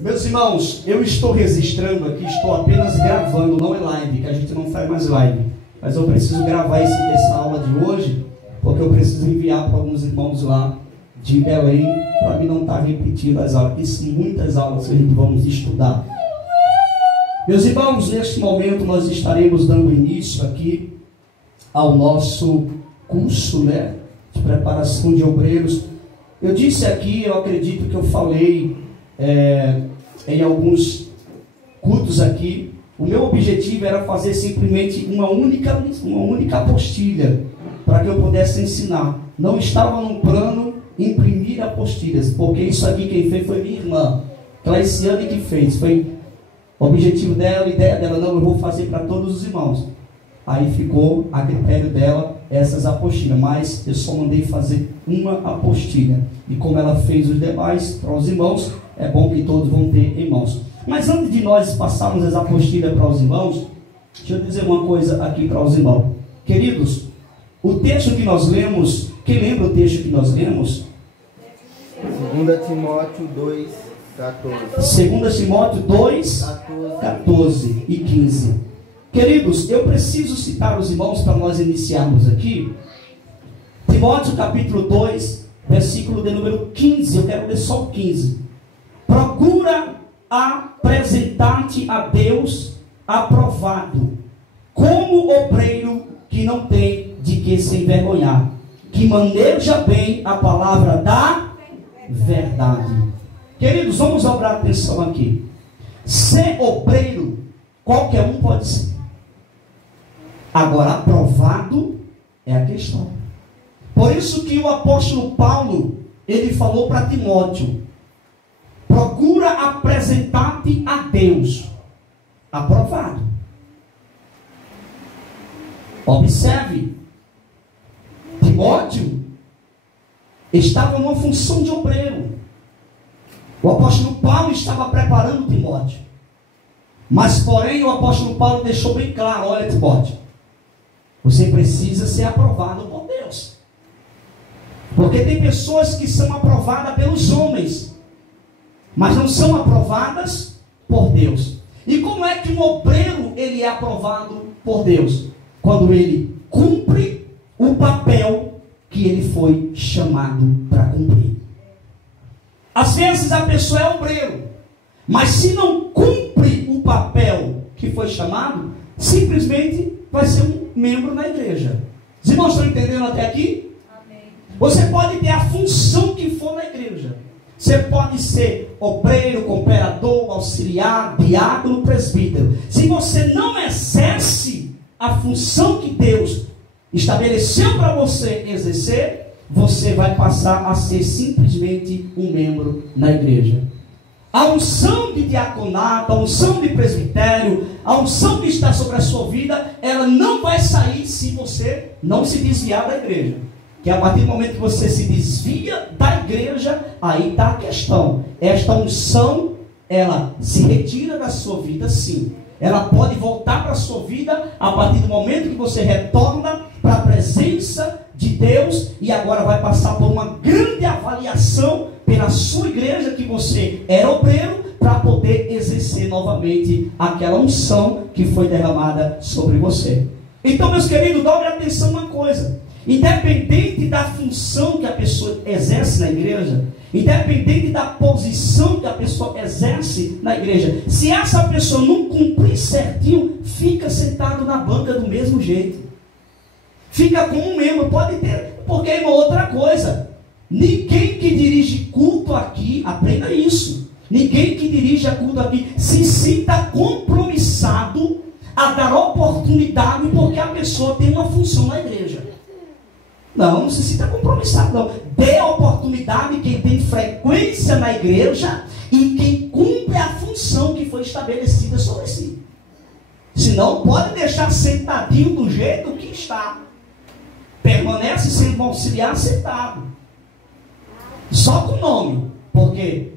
Meus irmãos, eu estou registrando aqui, estou apenas gravando, não é live, que a gente não faz mais live. Mas eu preciso gravar essa aula de hoje, porque eu preciso enviar para alguns irmãos lá de Belém, para mim não estar repetindo as aulas, porque são muitas aulas que a gente vamos estudar. Meus irmãos, neste momento nós estaremos dando início aqui ao nosso curso, de preparação de obreiros. Eu disse aqui, eu acredito que eu falei em alguns cultos aqui, o meu objetivo era fazer simplesmente uma única apostilha, para que eu pudesse ensinar. Não estava no plano imprimir apostilhas, porque isso aqui quem fez foi minha irmã, Claiciane, que fez. Foi o objetivo dela, a ideia dela, não, eu vou fazer para todos os irmãos. Aí ficou a critério dela essas apostilhas, mas eu só mandei fazer uma apostilha. E como ela fez os demais para os irmãos, é bom que todos vão ter em mãos. Mas antes de nós passarmos as apostilhas para os irmãos, deixa eu dizer uma coisa aqui para os irmãos. Queridos, o texto que nós lemos, quem lembra o texto que nós lemos? 2 Timóteo 2, 14. 2 Timóteo 2, 14 e 15. Queridos, eu preciso citar os irmãos para nós iniciarmos aqui. Timóteo capítulo 2, versículo de número 15. Eu quero ler só o 15. Procura apresentar-te a Deus aprovado, como obreiro que não tem de que se envergonhar, que maneja bem a palavra da verdade. Queridos, vamos obrar atenção aqui. Ser obreiro, qualquer um pode ser. Agora, aprovado é a questão. Por isso que o apóstolo Paulo, ele falou para Timóteo: procura apresentar-te a Deus aprovado. Observe, Timóteo estava numa função de obreiro. O apóstolo Paulo estava preparando Timóteo. Mas, porém, o apóstolo Paulo deixou bem claro: olha, Timóteo, você precisa ser aprovado por Deus. Porque tem pessoas que são aprovadas pelos homens, mas não são aprovadas por Deus. E como é que um obreiro ele é aprovado por Deus? Quando ele cumpre o papel que ele foi chamado para cumprir. Às vezes a pessoa é obreiro, mas se não cumpre o papel que foi chamado, simplesmente vai ser um membro na igreja. Os irmãos estão entendendo até aqui? Amém. Você pode ter a função que for na igreja. Você pode ser obreiro, cooperador, auxiliar, diácono, presbítero. Se você não exerce a função que Deus estabeleceu para você exercer, você vai passar a ser simplesmente um membro na igreja. A unção de diaconato, a unção de presbitério, a unção que está sobre a sua vida, ela não vai sair se você não se desviar da igreja. Que a partir do momento que você se desvia da igreja, aí está a questão. Esta unção, ela se retira da sua vida, sim. Ela pode voltar para a sua vida a partir do momento que você retorna para a presença de Deus e agora vai passar por uma grande avaliação pela sua igreja, que você era obreiro, para poder exercer novamente aquela unção que foi derramada sobre você. Então, meus queridos, dobre atenção uma coisa: independente da função que a pessoa exerce na igreja, independente da posição que a pessoa exerce na igreja, se essa pessoa não cumprir certinho, fica sentado na banca do mesmo jeito. Fica como um membro, pode ter, porque é uma outra coisa. Ninguém que dirige culto aqui, aprenda isso, ninguém que dirige a culto aqui se sinta compromissado a dar oportunidade porque a pessoa tem uma função na igreja. Não se sinta compromissado, não. Dê oportunidade quem tem frequência na igreja e quem cumpre a função que foi estabelecida sobre si. Senão pode deixar sentadinho do jeito que está. Permanece sendo auxiliar sentado. Só com o nome. Porque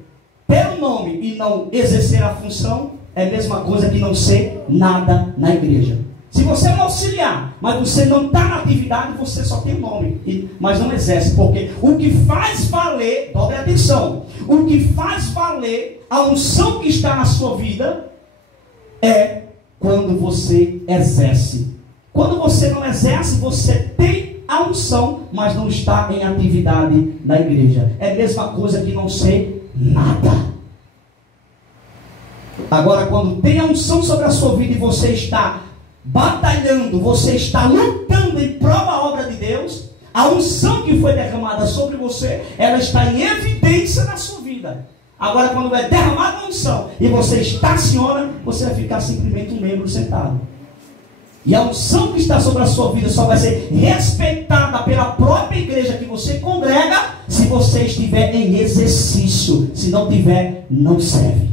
ter o nome e não exercer a função é a mesma coisa que não ser nada na igreja. Se você é um auxiliar, mas você não está na atividade, você só tem o nome, mas não exerce. Porque o que faz valer, dobre atenção, o que faz valer a unção que está na sua vida é quando você exerce. Quando você não exerce, você tem a unção, mas não está em atividade na igreja. É a mesma coisa que não ser nada. Agora, quando tem a unção sobre a sua vida e você está batalhando, você está lutando em prol da obra de Deus, a unção que foi derramada sobre você, ela está em evidência na sua vida. Agora, quando é derramada a unção e você estaciona, você vai ficar simplesmente um membro sentado. E a unção que está sobre a sua vida só vai ser respeitada pela própria igreja que você congrega se você estiver em exercício. Se não tiver, não serve.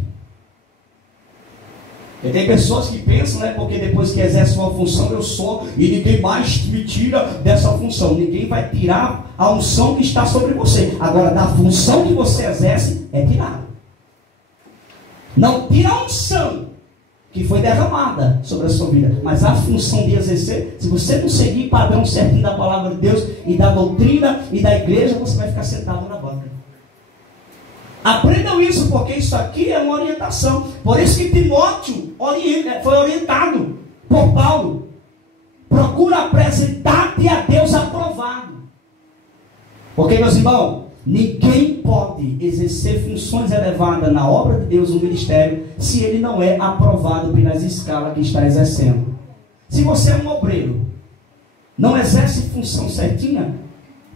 E tem pessoas que pensam, né, porque depois que exerce uma função eu sou, e ninguém mais me tira dessa função. Ninguém vai tirar a unção que está sobre você. Agora, da função que você exerce, é tirado. Não tira a unção que foi derramada sobre a sua vida, mas a função de exercer, se você não seguir o padrão certinho da palavra de Deus e da doutrina e da igreja, você vai ficar sentado na banca. Aprendam isso, porque isso aqui é uma orientação. Por isso que Timóteo foi orientado por Paulo. Procura apresentar-te a Deus aprovado. Porque, meus irmãos, ninguém pode exercer funções elevadas na obra de Deus, no ministério, se ele não é aprovado pelas escalas que está exercendo. Se você é um obreiro, não exerce função certinha,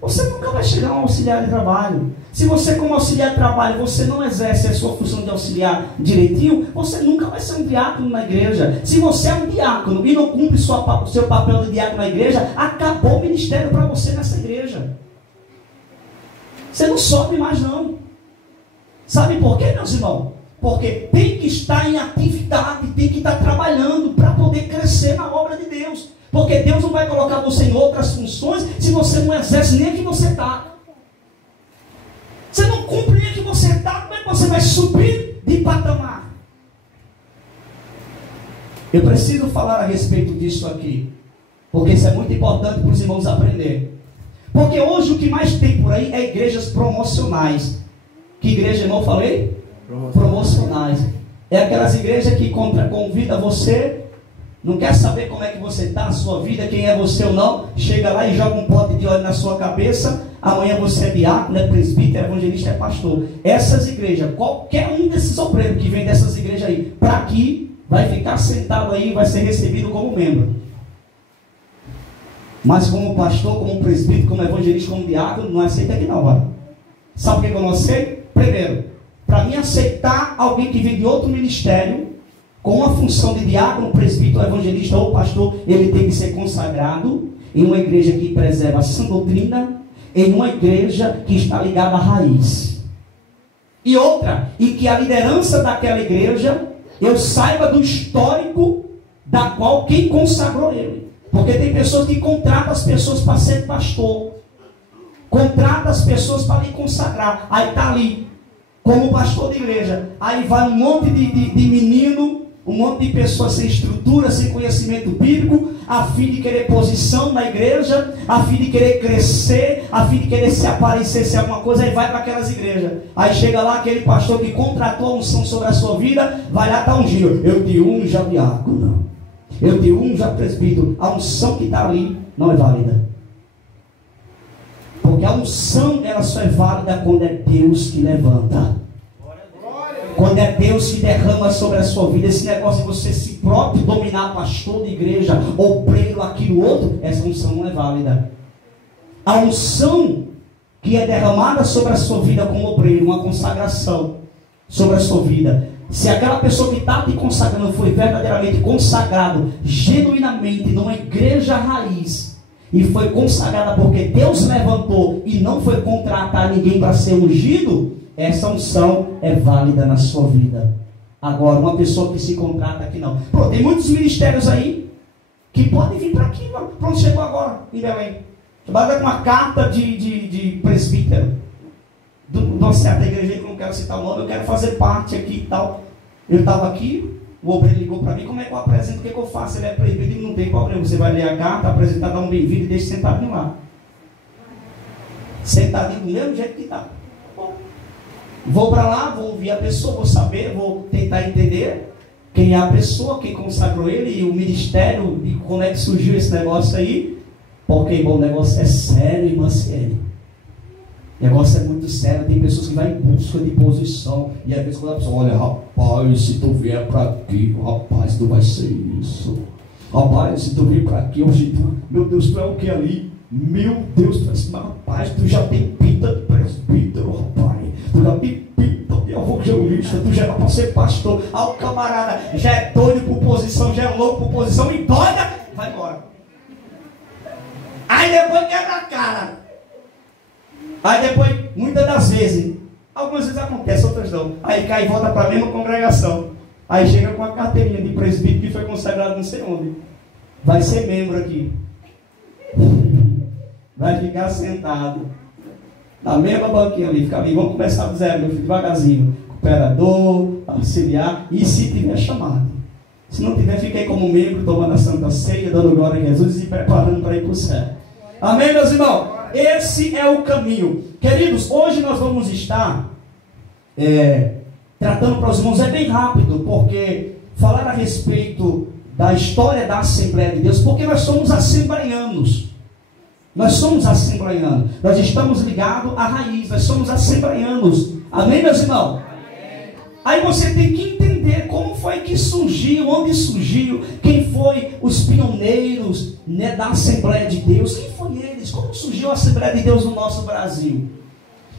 você nunca vai chegar a um auxiliar de trabalho. Se você, como auxiliar de trabalho, você não exerce a sua função de auxiliar direitinho, você nunca vai ser um diácono na igreja. Se você é um diácono e não cumpre o seu papel de diácono na igreja, acabou o ministério para você nessa igreja. Você não sobe mais não. Sabe por quê, meus irmãos? Porque tem que estar em atividade, tem que estar trabalhando para poder crescer na obra de Deus. Porque Deus não vai colocar você em outras funções se você não exerce nem a que você está. Você não cumpre nem a que você está, como é que você vai subir de patamar? Eu preciso falar a respeito disso aqui, porque isso é muito importante para os irmãos aprenderem. Porque hoje o que mais tem por aí é igrejas promocionais. Que igreja, irmão, falei? Promocionais. É aquelas igrejas que convida você, não quer saber como é que você está, a sua vida, quem é você ou não, chega lá e joga um pote de óleo na sua cabeça, amanhã você é diácono, é presbítero, é evangelista, é pastor. Essas igrejas, qualquer um desses obreiros que vem dessas igrejas aí, para aqui, vai ficar sentado aí e vai ser recebido como membro. Mas como pastor, como presbítero, como evangelista, como diácono, não aceita aqui não, olha. Sabe por que eu não aceito? Primeiro, para mim aceitar alguém que vem de outro ministério, com a função de diácono, presbítero, evangelista ou pastor, ele tem que ser consagrado em uma igreja que preserva a sã doutrina, em uma igreja que está ligada à raiz. E outra, e que a liderança daquela igreja, eu saiba do histórico da qual quem consagrou ele. Porque tem pessoas que contratam as pessoas para ser pastor. Contrata as pessoas para lhe consagrar. Aí está ali, como pastor de igreja. Aí vai um monte de menino, um monte de pessoas sem estrutura, sem conhecimento bíblico, a fim de querer posição na igreja, a fim de querer crescer, a fim de querer se aparecer, se alguma coisa, aí vai para aquelas igrejas. Aí chega lá aquele pastor que contratou a unção sobre a sua vida, vai lá dar um giro. Eu te unjo a diácono. Eu te unjo a presbítero. A unção que está ali não é válida. Porque a unção, ela só é válida quando é Deus que levanta. Quando é Deus que derrama sobre a sua vida. Esse negócio de você se próprio dominar pastor de igreja, obreiro, aquilo outro, essa unção não é válida. A unção que é derramada sobre a sua vida como obreiro, uma consagração sobre a sua vida. Se aquela pessoa que está te consagrando foi verdadeiramente consagrado, genuinamente, numa igreja raiz, e foi consagrada porque Deus levantou e não foi contratar ninguém para ser ungido, essa unção é válida na sua vida. Agora, uma pessoa que se contrata aqui não. Pronto, tem muitos ministérios aí que podem vir para aqui. Pronto, chegou agora em Belém. Trabalha com uma carta de presbítero de uma certa igreja que eu não quero citar o nome, eu quero fazer parte aqui e tal. Eu estava aqui, o obreiro ligou para mim, como é que eu apresento, o que eu faço? Ele é presbítero, não tem problema, você vai ler a carta, apresentar, dar um bem-vindo e deixa sentadinho lá. Sentadinho do mesmo jeito que está. Vou para lá, vou ouvir a pessoa, vou saber, vou tentar entender quem é a pessoa, quem consagrou ele e o ministério, e como é que surgiu esse negócio aí. Porque, bom, o negócio é sério, irmã Ciene. O negócio é muito sério, tem pessoas que vão em busca de posição. E às vezes quando a pessoa, olha, rapaz, se tu vier para aqui, rapaz, tu vai ser isso. Rapaz, se tu vir para aqui, hoje tu, meu Deus, tu é o que ali? Meu Deus, tu é, rapaz, tu já tem pinta de presbítero, rapaz. Tu já tem pinta de evangelista, tu já era para ser pastor. Ah, o camarada já é doido por posição, já é louco por posição e doida, vai embora. Aí depois quebra a cara. Aí depois, muitas das vezes, algumas vezes acontece, outras não. Aí cai e volta para a mesma congregação. Aí chega com a carteirinha de presbítero que foi consagrado não sei onde. Vai ser membro aqui. Vai ficar sentado na mesma banquinha ali. Fica ali, vamos começar do zero, meu filho, devagarzinho. Cooperador, auxiliar, e se tiver chamado. Se não tiver, fica aí como membro, tomando a Santa Ceia, dando glória a Jesus e se preparando para ir para o céu. Amém, meus irmãos? Esse é o caminho. Queridos, hoje nós vamos estar tratando para os irmãos, é bem rápido, porque falar a respeito da história da Assembleia de Deus, porque nós somos assembleianos. Nós somos assembleianos. Nós estamos ligados à raiz, nós somos assembleianos. Amém, meus irmãos? Amém. Aí você tem que entender como foi que surgiu, onde surgiu, quem foi os pioneiros, né, da Assembleia de Deus, quem foi eles, como surgiu a Assembleia de Deus no nosso Brasil.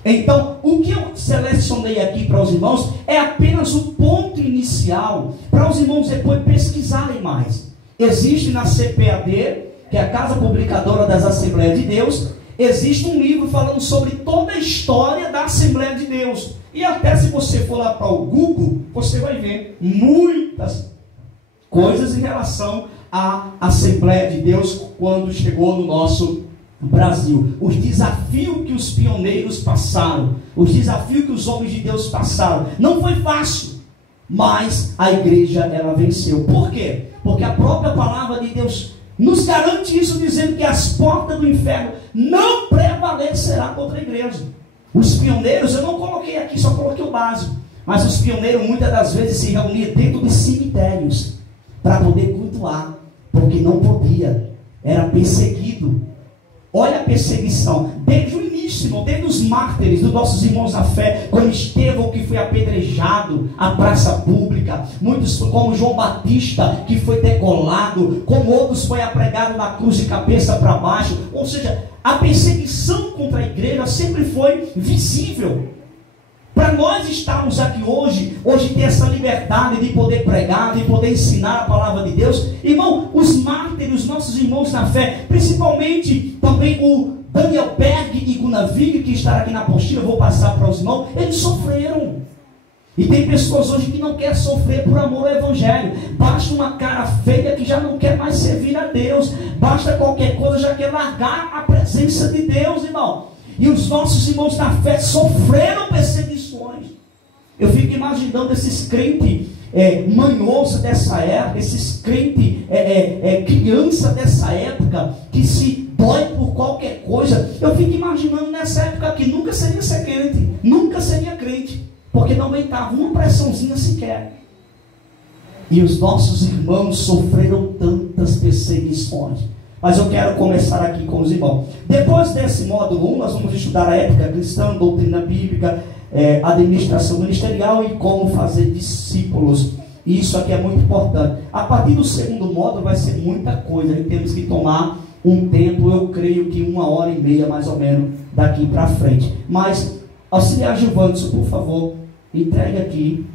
Então, o que eu selecionei aqui para os irmãos é apenas o ponto inicial, para os irmãos depois pesquisarem mais. Existe na CPAD, que é a Casa Publicadora das Assembleias de Deus, existe um livro falando sobre toda a história da Assembleia de Deus. E até se você for lá para o Google, você vai ver muitas coisas em relação à Assembleia de Deus quando chegou no nosso Brasil. Os desafios que os pioneiros passaram, os desafios que os homens de Deus passaram. Não foi fácil, mas a igreja, ela venceu. Por quê? Porque a própria palavra de Deus nos garante isso, dizendo que as portas do inferno não prevalecerão contra a igreja. Os pioneiros, eu não coloquei aqui, só coloquei o básico. Mas os pioneiros muitas das vezes se reuniam dentro de cemitérios para poder cultuar, porque não podia, era perseguido. Olha a perseguição, desde o início, desde os mártires dos nossos irmãos na fé, como Estevão, que foi apedrejado à praça pública, muitos como João Batista, que foi degolado, como outros foi apregado na cruz de cabeça para baixo. Ou seja, a perseguição contra a igreja sempre foi visível. Para nós estarmos aqui hoje ter essa liberdade de poder pregar, de poder ensinar a palavra de Deus, irmão, os mártires, os nossos irmãos na fé, principalmente também o Daniel Berg e Gunavig, que está aqui na apostila, eu vou passar para os irmãos, eles sofreram. E tem pessoas hoje que não querem sofrer por amor ao Evangelho. Basta uma cara feia que já não quer mais servir a Deus. Basta qualquer coisa, já quer largar a presença de Deus, irmão. E os nossos irmãos na fé sofreram perseguições. Eu fico imaginando esses crentes manhosos dessa época, esses crentes criança dessa época, que se dói por qualquer coisa. Eu fico imaginando nessa época que nunca seria ser crente, nunca seria crente, porque não aguentava uma pressãozinha sequer. E os nossos irmãos sofreram tantas perseguições. Mas eu quero começar aqui com os irmãos. Depois desse módulo 1, nós vamos estudar a ética cristã, doutrina bíblica, administração ministerial e como fazer discípulos. E isso aqui é muito importante. A partir do segundo módulo vai ser muita coisa. A gente temos que tomar um tempo, eu creio que 1h30 mais ou menos daqui para frente. Mas, auxiliar Gilvanderson, por favor, entregue aqui.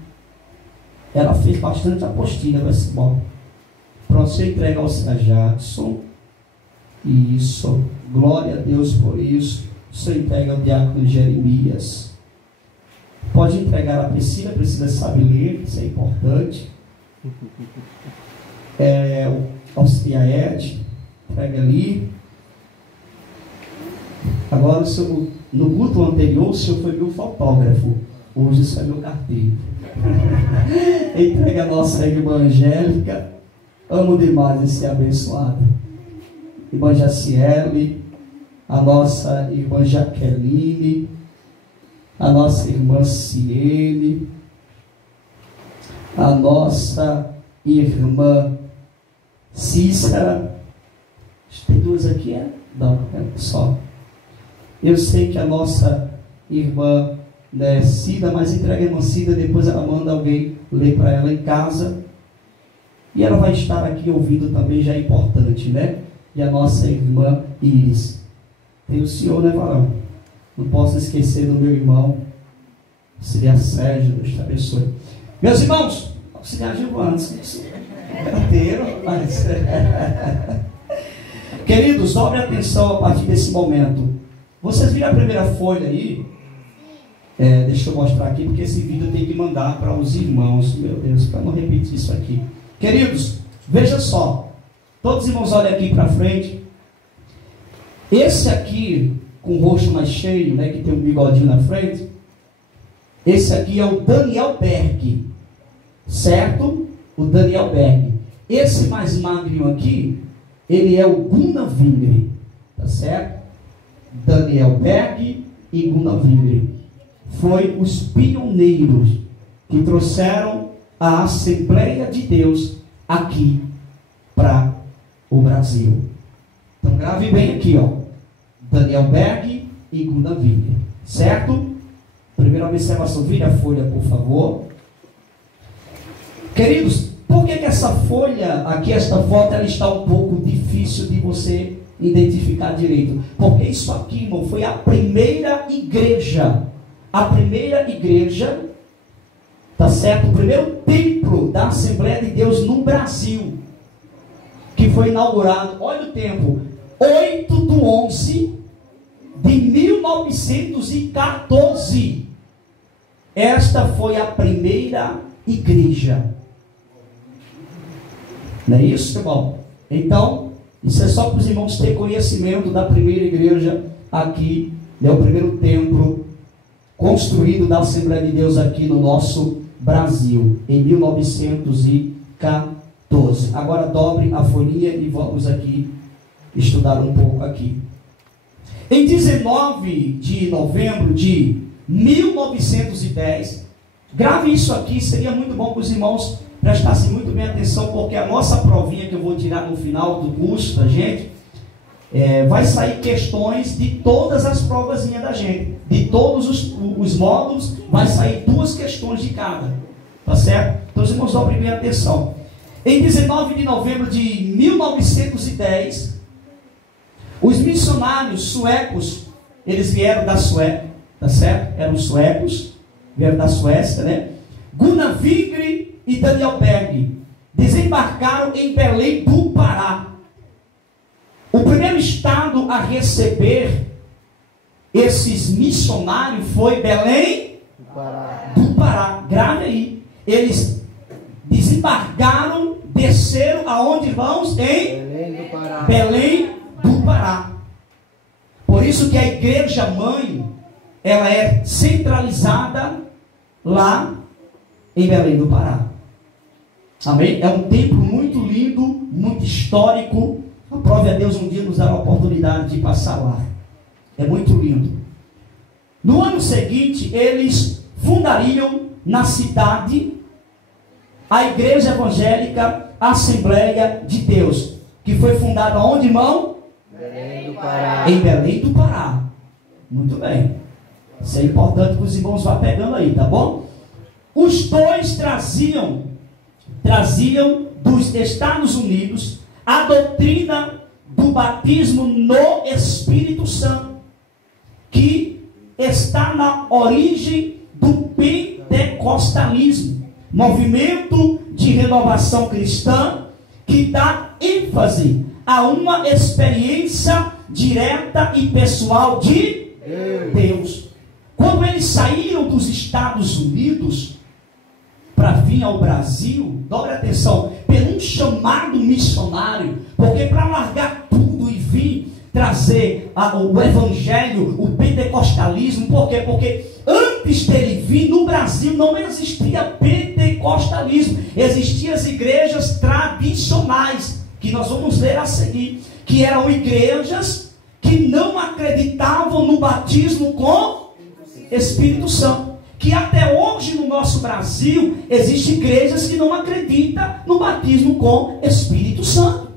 Ela fez bastante apostila, vai ser bom. Pronto, você entrega ao auxiliar Jackson. Isso, glória a Deus por isso. Você entrega ao diácono Jeremias. Pode entregar a Priscila, Priscila sabe ler, isso é importante. O auxiliar Ed, entrega ali. Agora, no culto anterior, o senhor foi meu fotógrafo. Hoje isso é meu carteiro. Entrega a nossa irmã Angélica. Amo demais esse abençoado. Irmã Jaciele, a nossa irmã Jaqueline, a nossa irmã Ciene, a nossa irmã Cícera. Tem duas aqui, é? Não, é só. Eu sei que a nossa irmã Cida, mas entrega a irmã Cida, depois ela manda alguém ler para ela em casa. E ela vai estar aqui ouvindo também, já é importante, né? E a nossa irmã Iris. Tem o senhor, né, varão? Não posso esquecer do meu irmão auxiliar Sérgio, Deus te abençoe. Meus irmãos, auxiliar Gilvantes, carteiro, mas... Queridos, dobre atenção a partir desse momento. Vocês viram a primeira folha aí? Deixa eu mostrar aqui, porque esse vídeo tem que mandar para os irmãos. Meu Deus, para não repetir isso aqui. Queridos, veja só. Todos os irmãos olhem aqui para frente. Esse aqui, com o rosto mais cheio, né, que tem um bigodinho na frente. Esse aqui é o Daniel Berg. Certo? O Daniel Berg. Esse mais magrinho aqui, ele é o Gunnar Vingre. Tá certo? Daniel Berg e Gunnar Vingre. Foi os pioneiros que trouxeram a Assembleia de Deus aqui para o Brasil. Então grave bem aqui, ó. Daniel Berg e Gunnar Vingre. Certo? Primeira observação, vira a folha, por favor. Queridos, por que essa folha, aqui esta foto, ela está um pouco difícil de você identificar direito? Porque isso aqui, irmão, foi a primeira igreja. A primeira igreja, tá certo? O primeiro templo da Assembleia de Deus no Brasil, que foi inaugurado, olha o tempo, 8/11 de 1914. Esta foi a primeira igreja. Não é isso, irmão? Então, isso é só para os irmãos terem conhecimento da primeira igreja aqui, né? O primeiro templo construído da Assembleia de Deus aqui no nosso Brasil, em 1914. Agora dobre a folhinha e vamos aqui estudar um pouco aqui. Em 19 de novembro de 1910, grave isso aqui, seria muito bom para os irmãos prestassem muito bem atenção, porque a nossa provinha que eu vou tirar no final do curso da gente, vai sair questões de todas as provazinhas da gente, de todos os módulos, vai sair 2 questões de cada, tá certo? Então os irmãos dobrem bem atenção. Em 19 de novembro de 1910, os missionários suecos, eles vieram da Suécia, tá certo? Eram suecos, vieram da Suécia, né? Gunnar Vingre e Daniel Berg desembarcaram em Belém do Pará. O primeiro estado a receber esses missionários foi Belém do Pará. Grave aí. Eles desembarcaram, desceram aonde vamos? Em Belém do Pará. Por isso que a igreja mãe, ela é centralizada lá em Belém do Pará. Amém? É um templo muito lindo, muito histórico. Aprove a Deus um dia nos dar a oportunidade de passar lá. É muito lindo. No ano seguinte, eles fundariam na cidade a Igreja Evangélica Assembleia de Deus, que foi fundada onde, irmão? Belém do Pará. Em Belém do Pará. Muito bem. Isso é importante que os irmãos vão pegando aí, tá bom? Os dois traziam dos Estados Unidos a doutrina do batismo no Espírito Santo, que está na origem do pentecostalismo, movimento de renovação cristã que dá ênfase a uma experiência direta e pessoal de Deus. Quando eles saíram dos Estados Unidos para vir ao Brasil, dobre atenção, pelo um chamado missionário, porque para largar tudo e vir trazer o evangelho, o pentecostalismo, por quê? Porque antes antes dele vir no Brasil não existia pentecostalismo, existiam as igrejas tradicionais, que nós vamos ler a seguir, que eram igrejas que não acreditavam no batismo com Espírito Santo. Que até hoje no nosso Brasil existem igrejas que não acreditam no batismo com Espírito Santo.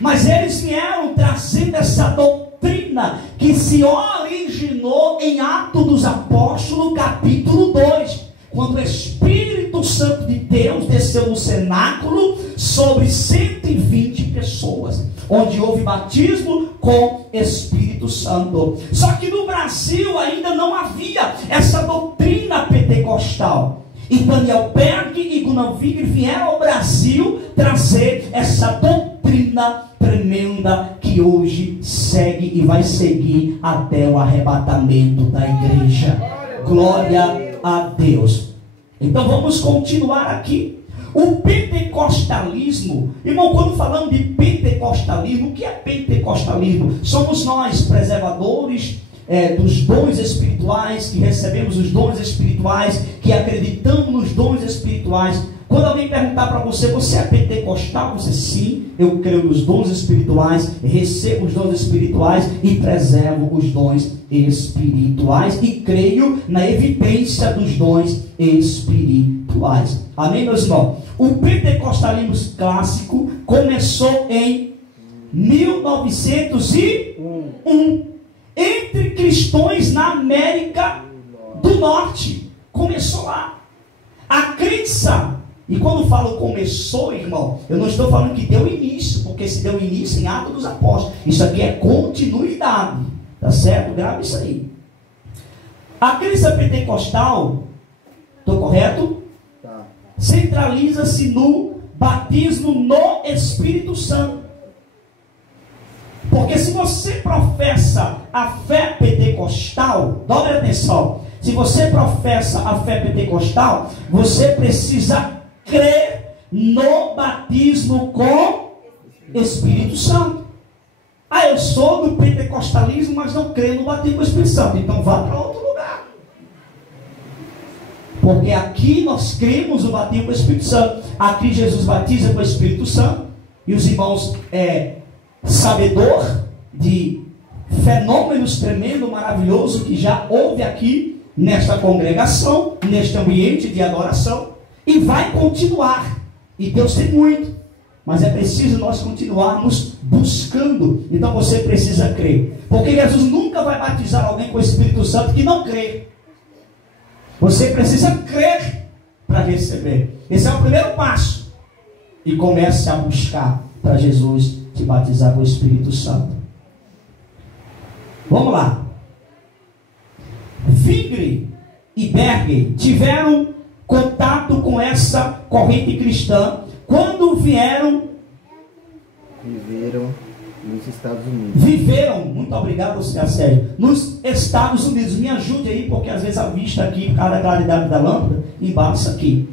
Mas eles vieram trazendo essa doutrina que se originou em Atos dos Apóstolos, capítulo 2. Quando o Espírito Santo de Deus desceu no cenáculo sobre 120 pessoas, onde houve batismo com Espírito Santo. Só que no Brasil ainda não havia essa doutrina pentecostal. E Daniel Berg e Gunnar Wigner vieram ao Brasil trazer essa doutrina tremenda que hoje segue e vai seguir até o arrebatamento da igreja. Glória a Deus. Então vamos continuar aqui. O pentecostalismo, irmão, quando falamos de pentecostalismo, o que é pentecostalismo? Somos nós, preservadores dos dons espirituais, que recebemos os dons espirituais, que acreditamos nos dons espirituais. Quando alguém perguntar para você, você é pentecostal? Você, sim, eu creio nos dons espirituais, recebo os dons espirituais e preservo os dons espirituais e creio na evidência dos dons espirituais. Amém, meus irmãos? O pentecostalismo clássico começou em 1901 entre cristãos na América do Norte. Começou lá. A crença. E quando falo começou, irmão, eu não estou falando que deu início, porque se deu início em Atos dos Apóstolos. Isso aqui é continuidade. Tá certo? Grave isso aí. A crença pentecostal, estou correto? Tá. Centraliza-se no batismo no Espírito Santo. Porque se você professa a fé pentecostal, dobre atenção, se você professa a fé pentecostal, você precisa crer no batismo com Espírito Santo. Ah, eu sou do pentecostalismo, mas não creio no batismo com Espírito Santo. Então vá para outro lugar. Porque aqui nós cremos no batismo com o Espírito Santo. Aqui Jesus batiza com o Espírito Santo. E os irmãos sabedor de fenômenos tremendo, maravilhoso que já houve aqui nesta congregação, neste ambiente de adoração, e vai continuar. E Deus tem muito, mas é preciso nós continuarmos buscando. Então você precisa crer, porque Jesus nunca vai batizar alguém com o Espírito Santo que não crê. Você precisa crer para receber. Esse é o primeiro passo. E comece a buscar para Jesus te batizar com o Espírito Santo. Vamos lá. Wigner e Berg tiveram contato com essa corrente cristã quando viveram nos Estados Unidos. Muito obrigado, Sérgio. Nos Estados Unidos. Me ajude aí, porque às vezes a vista aqui, por causa da claridade da lâmpada, embaça aqui.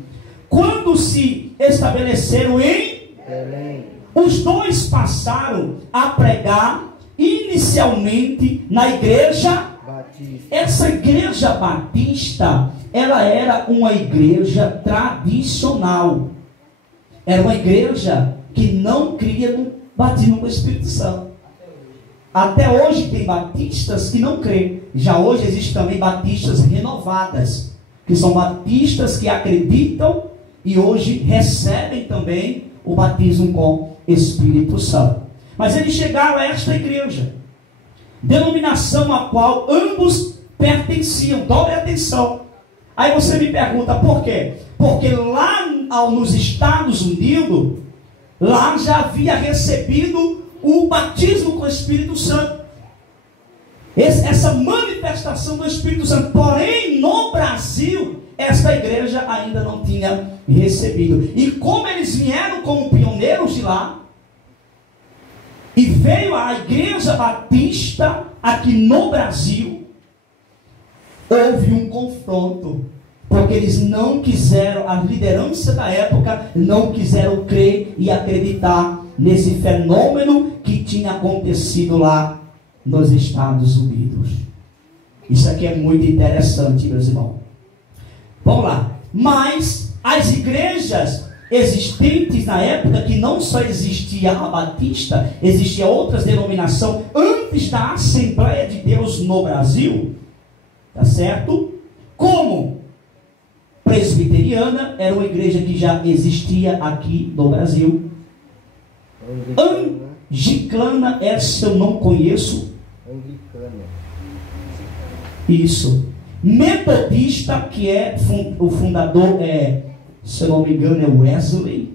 Quando se estabeleceram em Belém, os dois passaram a pregar inicialmente na igreja batista. Essa igreja batista, ela era uma igreja tradicional. Era uma igreja que não cria no batismo com o Espírito Santo. Até hoje tem batistas que não creem. Já hoje existem também batistas renovadas, que são batistas que acreditam e hoje recebem também o batismo com Espírito Santo. Mas eles chegaram a esta igreja, denominação a qual ambos pertenciam. Dobre atenção. Aí você me pergunta por quê? Porque lá nos Estados Unidos, lá já havia recebido o batismo com o Espírito Santo. Essa manifestação do Espírito Santo. Porém, no Brasil, esta igreja ainda não tinha recebido. E como eles vieram como pioneiros de lá, e veio a igreja batista aqui no Brasil, houve um confronto. Porque eles não quiseram, a liderança da época, não quiseram crer e acreditar nesse fenômeno que tinha acontecido lá nos Estados Unidos. Isso aqui é muito interessante, meus irmãos. Vamos lá. Mas as igrejas existentes na época, que não só existia a Batista, existia outras denominações antes da Assembleia de Deus no Brasil, tá certo? Como presbiteriana, era uma igreja que já existia aqui no Brasil. Anglicana, essa eu não conheço. Anglicana. Isso. Metodista, que é o fundador, se eu não me engano, é Wesley.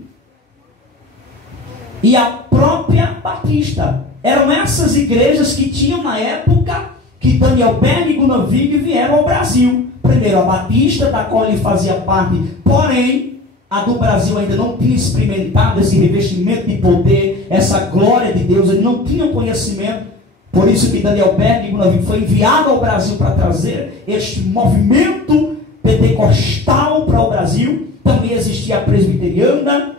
E a própria Batista. Eram essas igrejas que tinham na época que Daniel Berg e Gunnar Wig vieram ao Brasil. Primeiro a Batista, da qual ele fazia parte, porém a do Brasil ainda não tinha experimentado esse revestimento de poder, essa glória de Deus, ele não tinha conhecimento. Por isso que Daniel Berg e Gunnar Wig foi enviado ao Brasil para trazer este movimento pentecostal para o Brasil. Também existia a presbiteriana,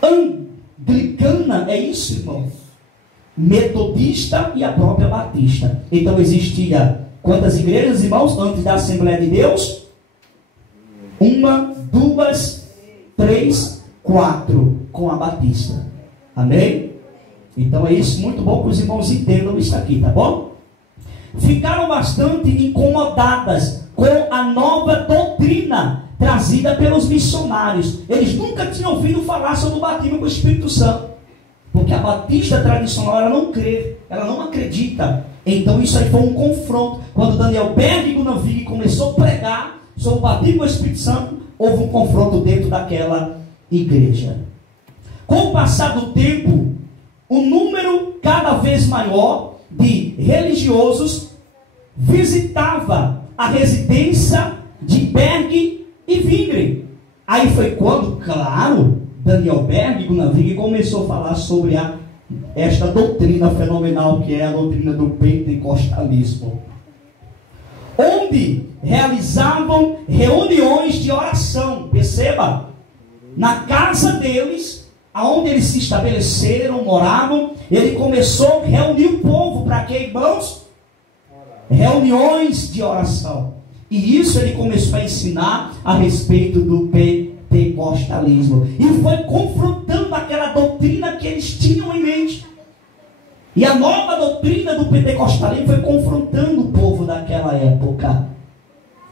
anglicana, é isso, irmão? Metodista e a própria Batista. Então existia quantas igrejas, irmãos, antes da Assembleia de Deus? 1, 2, 3, 4, com a Batista. Amém? Então é isso, muito bom que os irmãos entendam isso aqui, tá bom? Ficaram bastante incomodadas com a nova doutrina trazida pelos missionários. Eles nunca tinham ouvido falar sobre o batismo com o Espírito Santo, porque a Batista tradicional, ela não crê, ela não acredita. Então isso aí foi um confronto. Quando Daniel Berg e Gunnar Wig começou a pregar sobre o batismo com o Espírito Santo, houve um confronto dentro daquela igreja. Com o passar do tempo, o número cada vez maior de religiosos visitava a residência de Berg e Wig. Aí foi quando, claro, Daniel Berg e Gunnar Wig começou a falar sobre esta doutrina fenomenal que é a doutrina do pentecostalismo, onde realizavam reuniões de oração, perceba, na casa deles, aonde eles se estabeleceram, moravam. Ele começou a reunir o povo para quê, irmãos? Reuniões de oração. E isso ele começou a ensinar a respeito do pentecostalismo. E foi confrontando aquela doutrina que eles tinham em mente. E a nova doutrina do pentecostalismo foi confrontando o povo daquela época.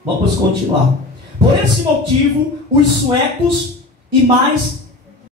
Vamos continuar. Por esse motivo, os suecos e mais